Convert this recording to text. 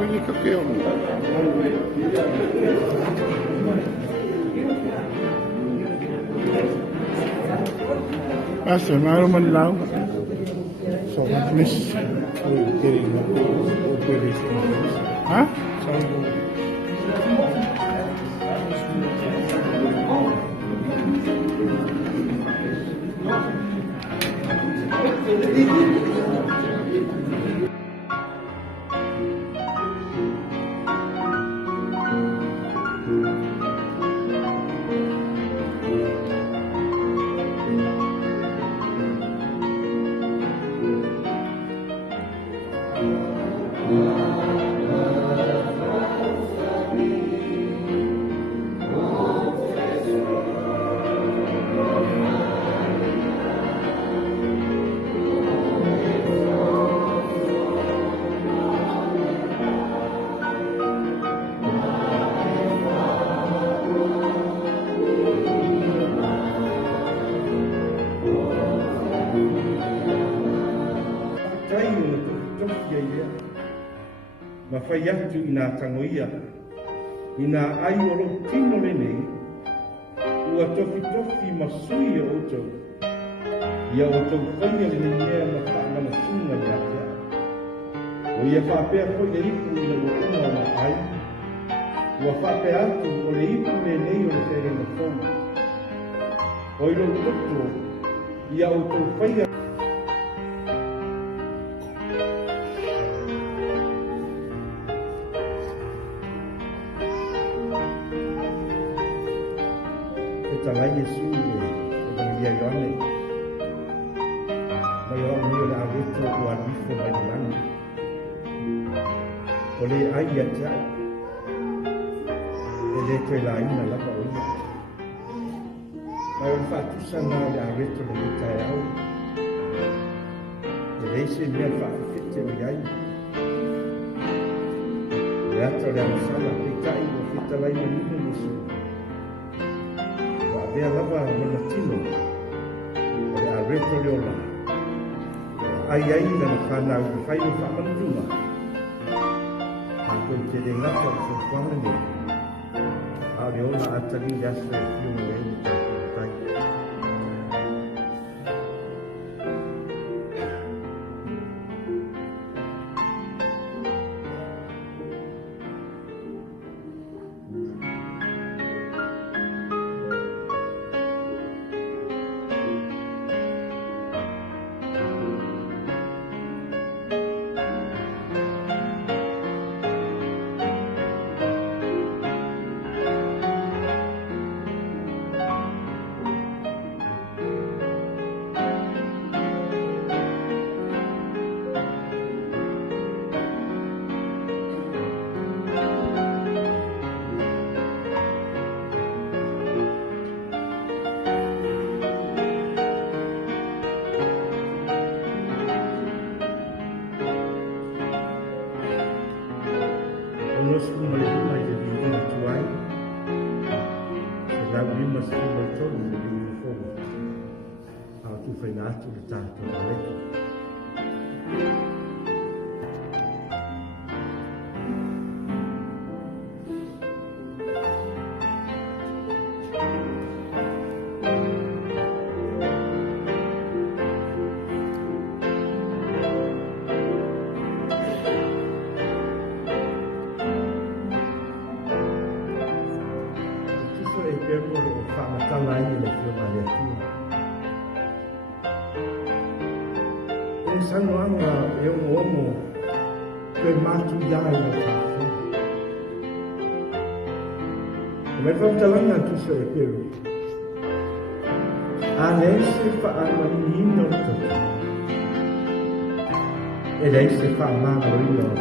Pwede ka kayo. Pastor, mayroon man lang. So, miss, pwede mo. Pwede siya. Ha? Ma whai atu i nā tangoia, i nā ai oro tino rene, ua tofi tofi ma sui o oto, ia o tau whaia rene nea ma whaamana tunga i atea. O ia whapea koe le ipu i na ua ma ai, ua whapea atu o le ipu le nei o le where na whonga. O ilo toto, ia o tau whaia talai Yesu Evangelia Ioane. Mai o ni la veto o alifo mai lani. O le ai ata. E le te la ina la pa oia. Mai o fatu sana ya veto le tai au. E le se me fa fite o ai. Le ata le sala pe tai o fita lai ni ni su. Vea lava mana tino, o le a reto leola. Ai ai na whanau i whai no whamana tuma. A koe te re ngata o so whamane. A leola atari yasa e fio mo e ni tai. Nos uma de vinho tuai, se lá vimos uma todo de vinho fogo, ao tu foi nato de tanto aleto. Pergo o whamatala i le whio mai atua. E sano anga e omo koe mātu iai na tāwhu. O me whautalanga tusa e peru. A leise whaama i ino toto. E leise whaamama ringa o